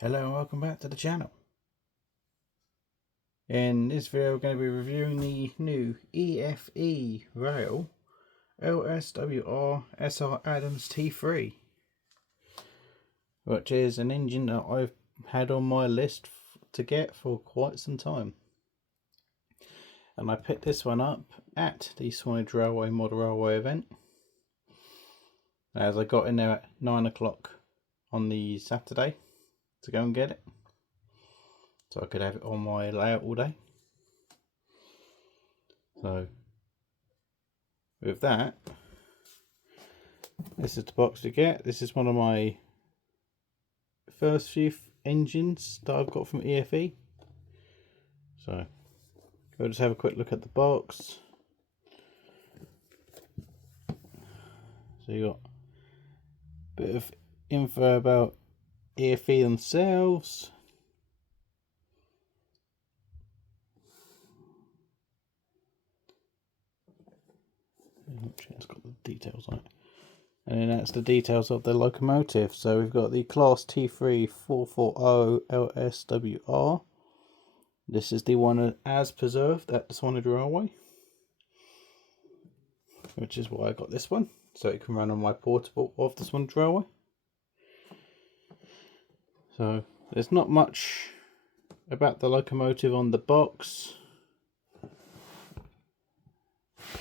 Hello and welcome back to the channel. In this video we're going to be reviewing the new EFE Rail LSWR SR Adams T3, which is an engine that I've had on my list to get for quite some time. And I picked this one up at the Swanage Railway Model Railway event, as I got in there at 9 o'clock on the Saturday to go and get it, so I could have it on my layout all day. So with that, this is the box to get. This is one of my first few engines that I've got from EFE. So we'll just have a quick look at the box. So you got a bit of info about EFE themselves. It's got the details on it. And then that's the details of the locomotive. So we've got the Class T3 440 LSWR. This is the one as preserved at the Swanage Railway, which is why I got this one, so it can run on my portable of the Swanage Railway. So there's not much about the locomotive on the box,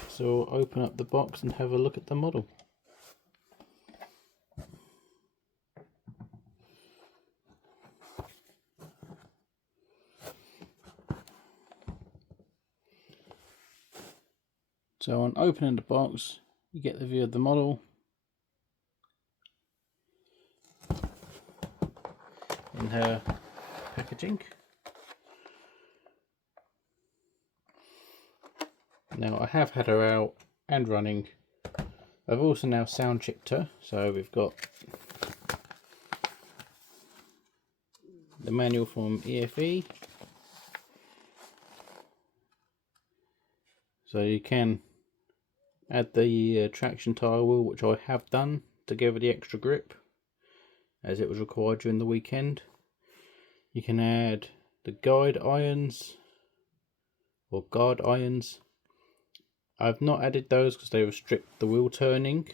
so I'll open up the box and have a look at the model. So on opening the box, you get the view of the model in her packaging. Now I have had her out and running. I've also now sound checked her, so we've got the manual from EFE. So you can add the traction tyre wheel, which I have done, to give it the extra grip, as it was required during the weekend. You can add the guide irons, or guard irons. I've not added those because they restrict the wheel turning,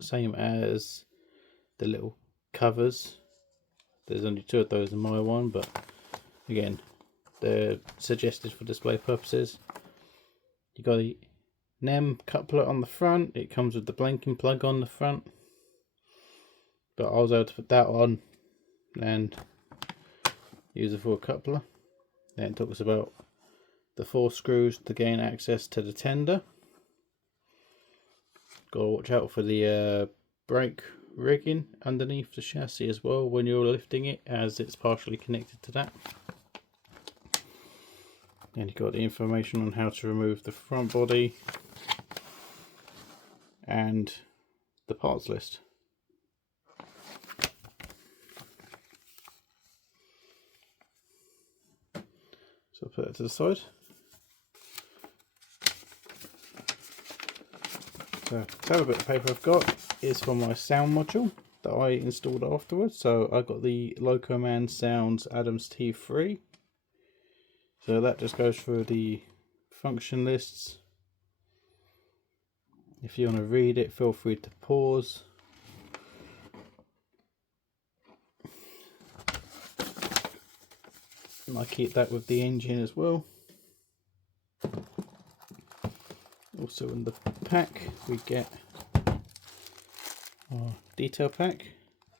same as the little covers. There's only 2 of those in my one, but again, they're suggested for display purposes. You got the NEM coupler on the front. It comes with the blanking plug on the front, but I was able to put that on and use it for a coupler. Then it talks about the 4 screws to gain access to the tender. Gotta watch out for the brake rigging underneath the chassis as well when you're lifting it, as it's partially connected to that. And you've got the information on how to remove the front body and the parts list. So I'll put it to the side. So the other bit of paper I've got is for my sound module that I installed afterwards. So I got the Locoman Sounds Adams T3. So that just goes through the function lists. If you want to read it, feel free to pause. And I keep that with the engine as well. Also in the pack we get our detail pack.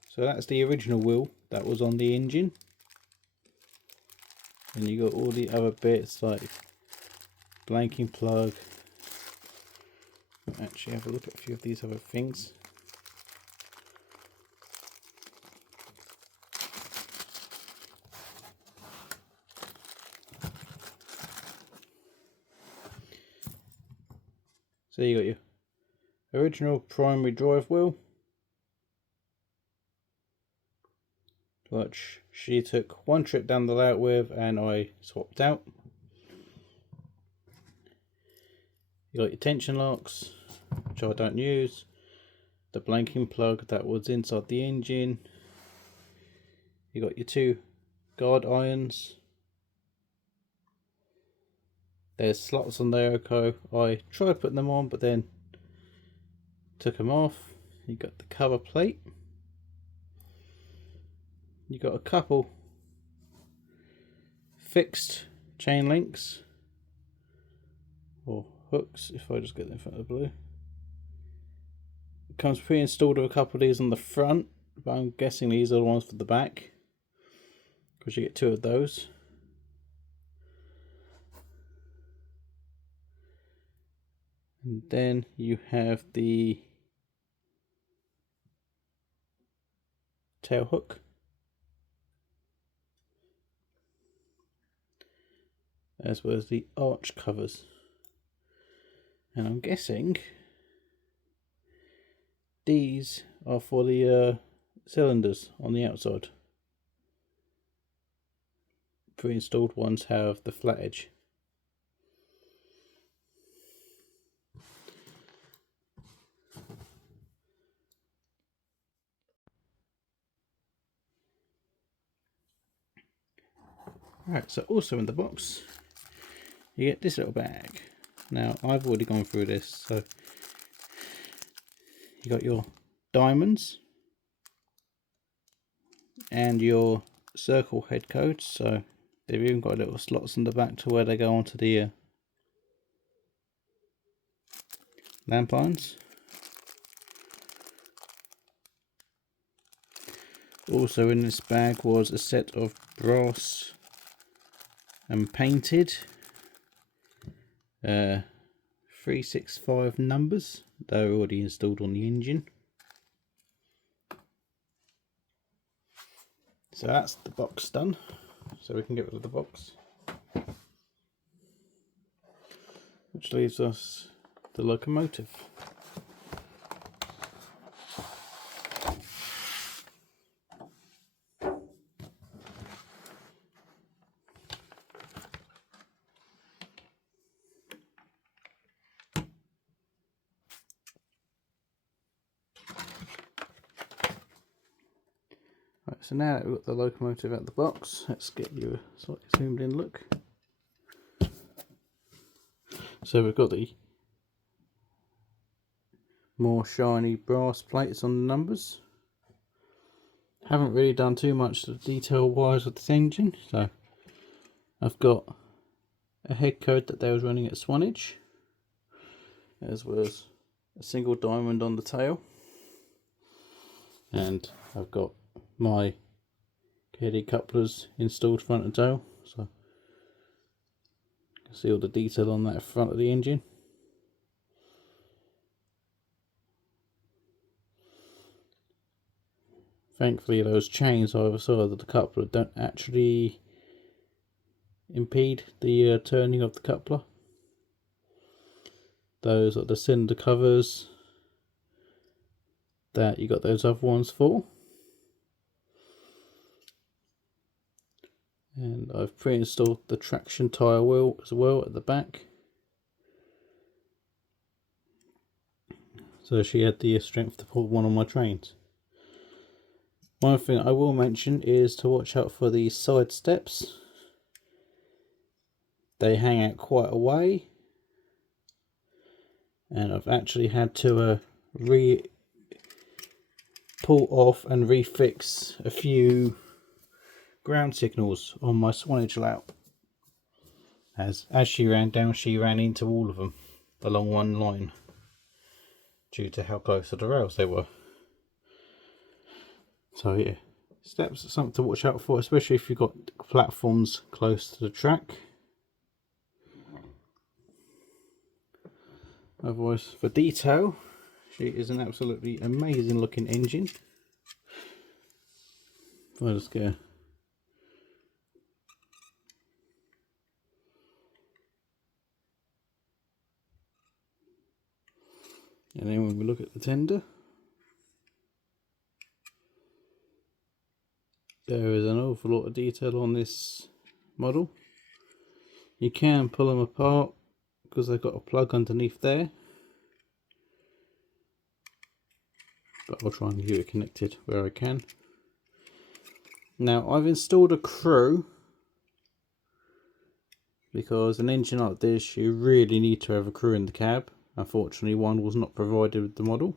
So that's the original wheel that was on the engine. And you got all the other bits like blanking plug. I'll actually have a look at a few of these other things. So you got your original primary drive wheel, which she took one trip down the layout with and I swapped out. You got your tension locks, which I don't use, the blanking plug that was inside the engine, You got your two guard irons. There's slots on there. Okay, I tried putting them on, but then took them off. You got the cover plate. You got a couple fixed chain links or hooks. If I just get them in front of the blue, it comes pre-installed with a couple of these on the front, but I'm guessing these are the ones for the back because you get two of those. And then you have the tail hook. As well as the arch covers. And I'm guessing these are for the cylinders on the outside. Pre-installed ones have the flat edge. Right, so also in the box you get this little bag. Now I've already gone through this, so you got your diamonds and your circle head codes, so they've even got little slots in the back to where they go onto the lamp irons. Also in this bag was a set of brass and painted 365 numbers. They're already installed on the engine. So that's the box done. So we can get rid of the box. Which leaves us the locomotive. Right, so now that we've got the locomotive out of the box, let's get you a slightly zoomed in look. So we've got the more shiny brass plates on the numbers. Haven't really done too much to detail wise with this engine, so I've got a head code that they was running at Swanage, as well as a single diamond on the tail, and I've got my KD couplers installed front and tail, so you can see all the detail on that front of the engine. Thankfully those chains either side of the coupler don't actually impede the turning of the coupler. Those are the cylinder covers that you got those other ones for. And I've pre-installed the traction tyre wheel as well at the back, so she had the strength to pull one of my trains. One thing I will mention is to watch out for these side steps. They hang out quite a way, and I've actually had to pull off and refix a few ground signals on my Swanage layout. As she ran down, she ran into all of them along one line due to how close to the rails they were. So yeah, steps are something to watch out for, especially if you've got platforms close to the track. Otherwise, for detail, she is an absolutely amazing looking engine. If I just go, and then when we look at the tender, there is an awful lot of detail on this model. You can pull them apart because they've got a plug underneath there, but I'll try and keep it connected where I can. Now I've installed a crew, because an engine like this you really need to have a crew in the cab. Unfortunately one was not provided with the model.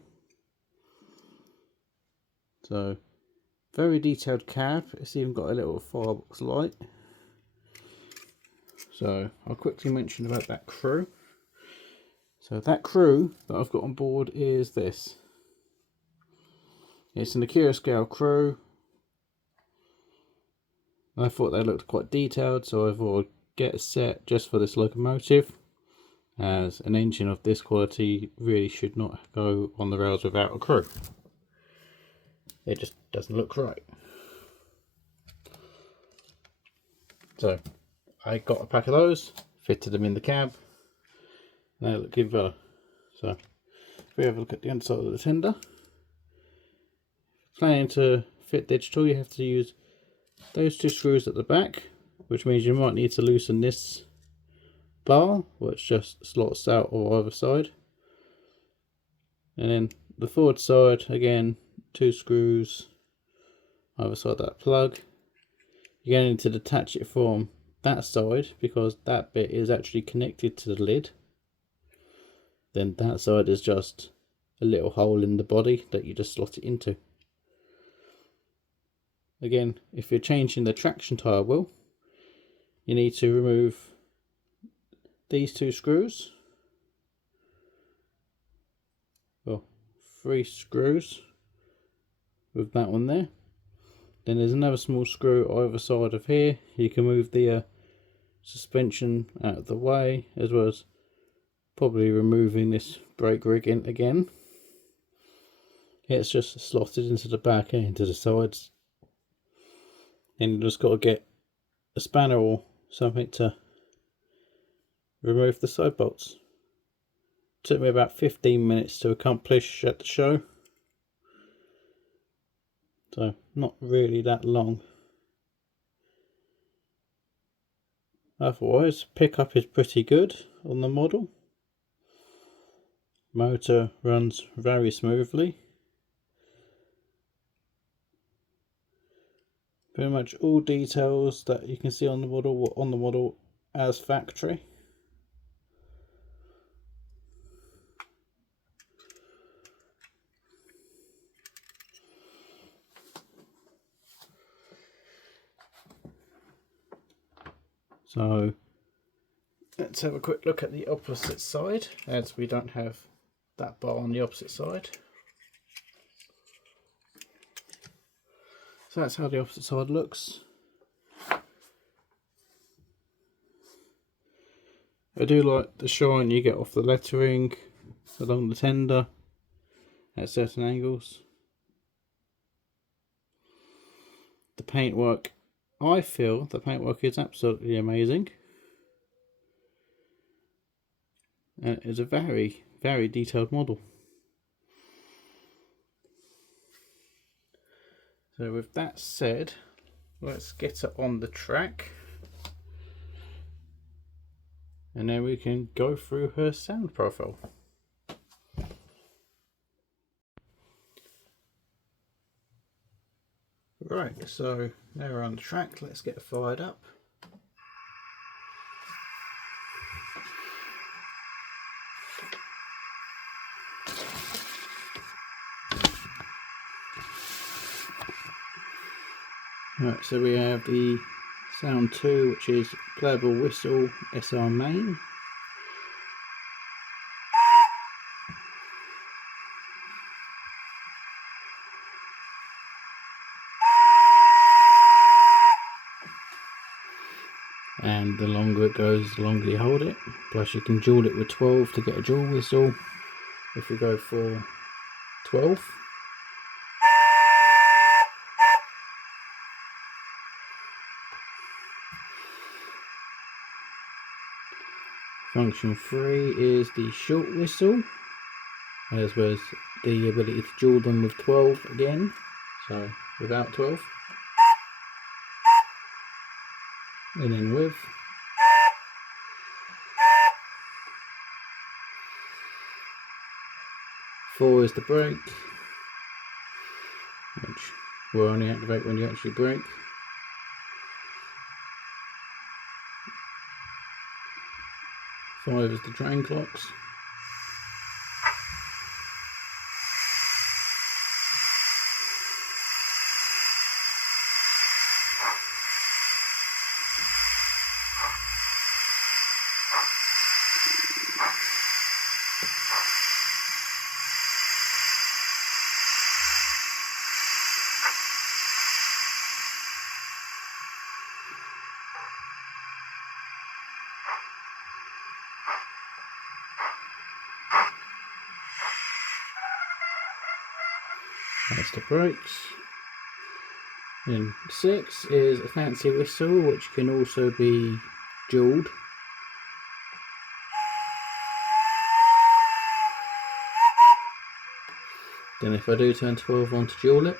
So very detailed cab. It's even got a little firebox light. So I'll quickly mention about that crew. So that crew that I've got on board is this. It's an Akira scale crew. I thought they looked quite detailed, so I thought I'd get a set just for this locomotive, as an engine of this quality really should not go on the rails without a crew. It just doesn't look right. So I got a pack of those, fitted them in the cab. They look good value. So if we have a look at the underside of the tender, planning to fit digital, you have to use those two screws at the back, which means you might need to loosen this bar, which just slots out on either side. And then the forward side, again, two screws either side of that plug. You're going to detach it from that side because that bit is actually connected to the lid. Then that side is just a little hole in the body that you just slot it into. Again, if you're changing the traction tyre wheel, you need to remove these two screws. Well, 3 screws with that one there. Then there's another small screw either side of here. You can move the suspension out of the way, as well as probably removing this brake rigging again. It's just slotted into the back and into the sides. And you just got to get a spanner or something to remove the side bolts. Took me about 15 minutes to accomplish at the show, so not really that long. Otherwise, pickup is pretty good on the model. Motor runs very smoothly. Pretty much all details that you can see on the model were on the model as factory. So let's have a quick look at the opposite side, as we don't have that bar on the opposite side. So that's how the opposite side looks. I do like the shine you get off the lettering along the tender at certain angles. The paintwork, I feel the paintwork is absolutely amazing. And it's a very, very detailed model. So with that said, let's get it on the track. And then we can go through her sound profile. Right, so now we're on the track, let's get it fired up. Right, so we have the sound 2, which is playable whistle SR main. And the longer it goes, the longer you hold it. Plus you can dual it with 12 to get a dual whistle if we go for 12. Function 3 is the short whistle, as well as the ability to dual them with 12 again, so without 12. And then with. Four is the brake, which will only activate when you actually brake. 5 is the drain clocks. That's the brakes. And 6 is a fancy whistle, which can also be dualed. Then if I do turn 12 on to dual it,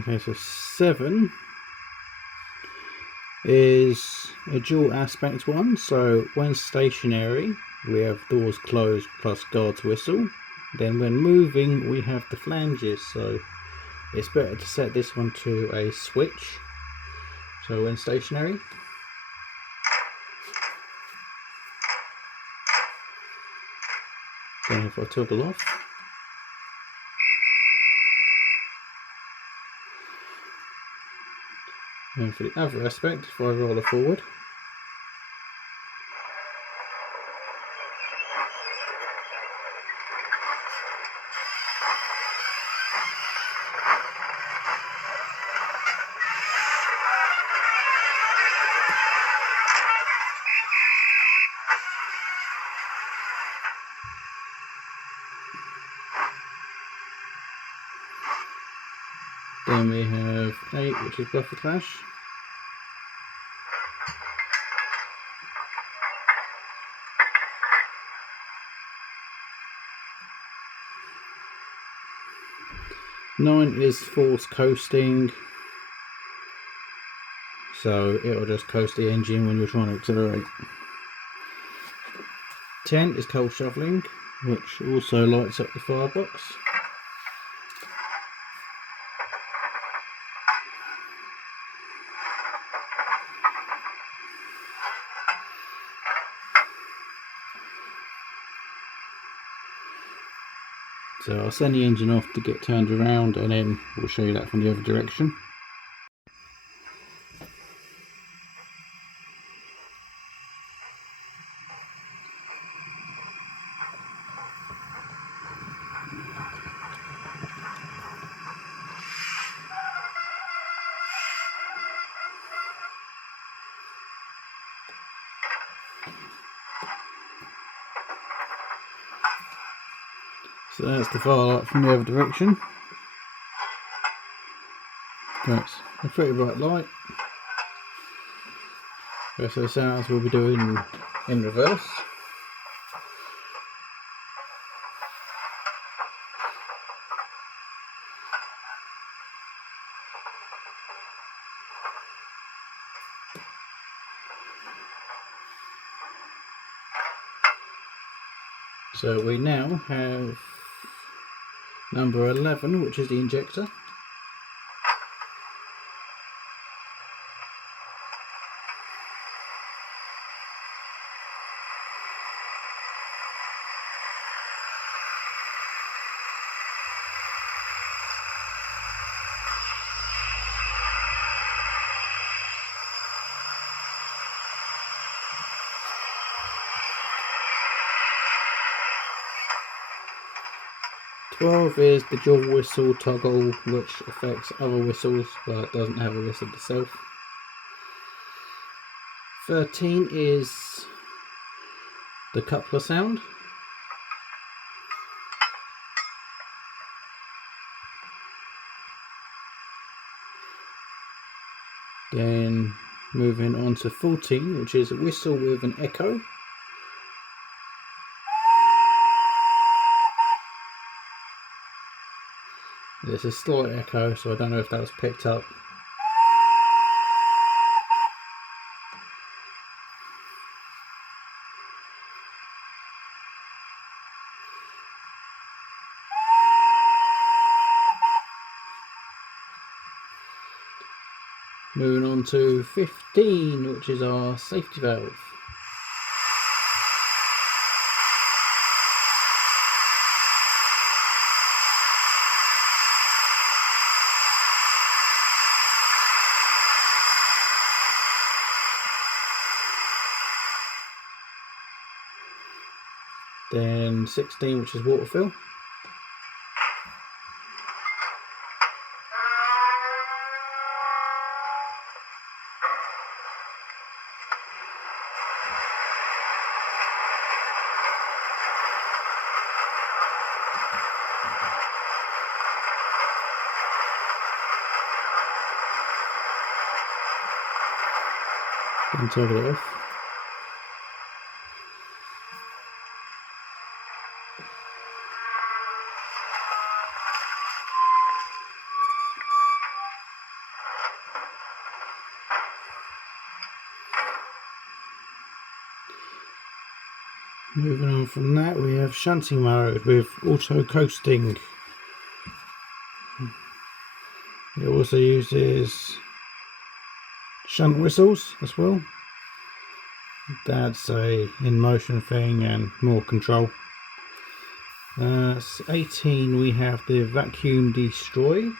okay, so 7 is a dual aspect one, so when stationary we have doors closed plus guards whistle. Then when moving we have the flanges, so it's better to set this one to a switch. So when stationary, then if I toggle off, and for the other aspect, if I roll it forward, then we have 8, which is buffer clash. Nine is force coasting, so it'll just coast the engine when you're trying to accelerate. 10 is coal shoveling, which also lights up the firebox. So I'll send the engine off to get turned around, and then we'll show you that from the other direction. So that's the firelight from the other direction. That's a pretty bright light. The rest of the sounds we'll be doing in reverse. So we now have number 11, which is the injector. Twelve is the dual whistle toggle, which affects other whistles but doesn't have a whistle itself. 13 is the coupler sound. Then moving on to 14, which is a whistle with an echo. There's a slight echo, so I don't know if that was picked up. Moving on to 15, which is our safety valve. Then 16, which is water fill. And toggle it off. Moving on from that, we have shunting mode with auto coasting. It also uses shunt whistles as well. That's a in motion thing and more control. 18, we have the vacuum destroy.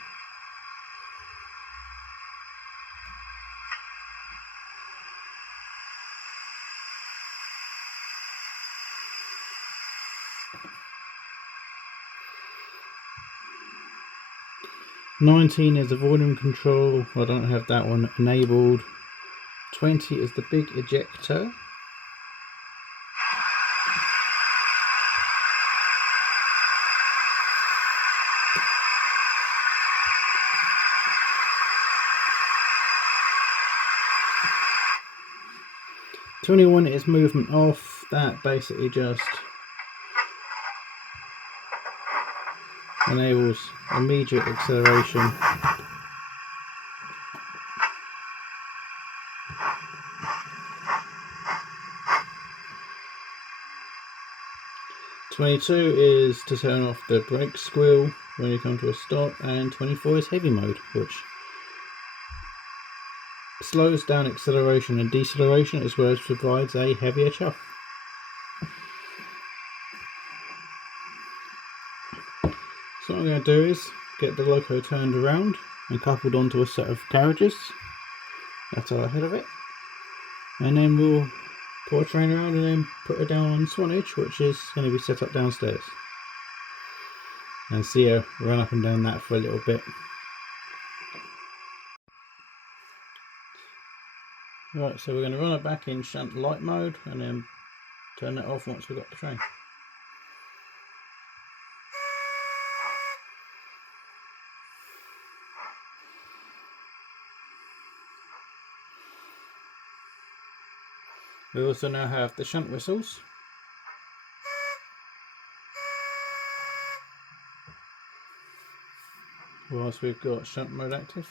$19 is the volume control. I don't have that one enabled. $20 is the big ejector. $21 is movement off. That basically just enables immediate acceleration. $22 is to turn off the brake squeal when you come to a stop, and $24 is heavy mode, which slows down acceleration and deceleration as well as provides a heavier chuff. So what I'm going to do is get the loco turned around and coupled onto a set of carriages that are ahead of it, and then we'll pull a train around and then put it down on Swanage, which is going to be set up downstairs, and see her run up and down that for a little bit. Right, so we're going to run it back in shunt light mode and then turn it off once we've got the train. We also now have the shunt whistles. Whilst we've got shunt mode active.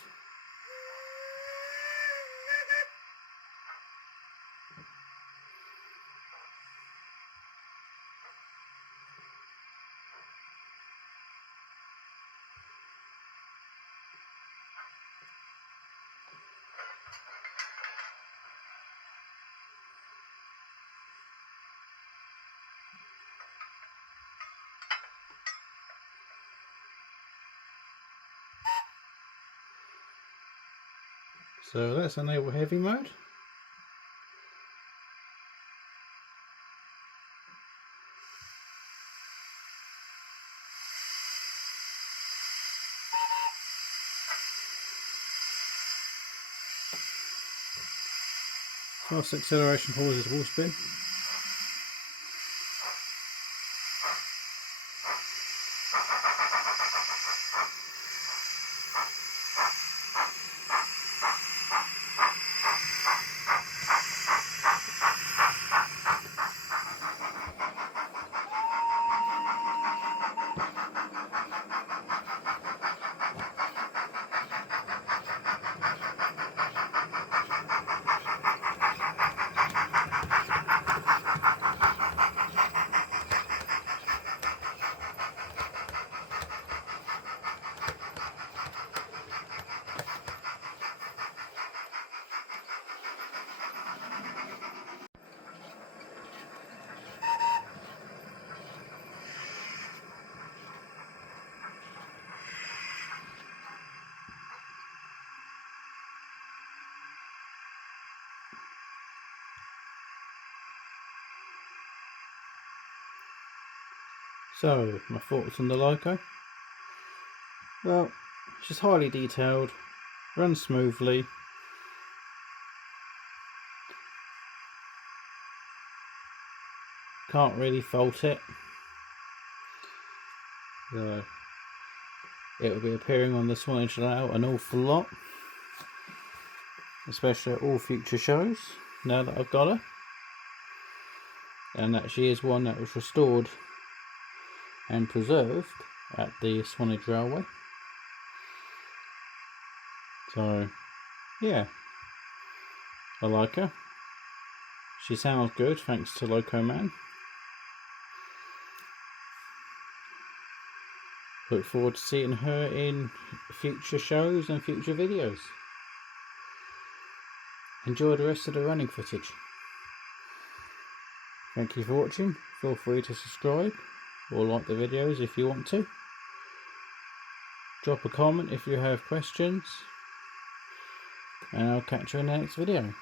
So let's enable heavy mode. Fast acceleration causes wall spin. So, my thoughts on the Loco. Well, she's highly detailed, runs smoothly, can't really fault it. So, it will be appearing on the Swanage layout an awful lot, especially at all future shows, now that I've got her. And that she is one that was restored and preserved at the Swanage Railway. So, yeah, I like her. She sounds good thanks to Locoman. Look forward to seeing her in future shows and future videos. Enjoy the rest of the running footage. Thank you for watching. Feel free to subscribe or like the videos if you want to. Drop a comment if you have questions, and I'll catch you in the next video.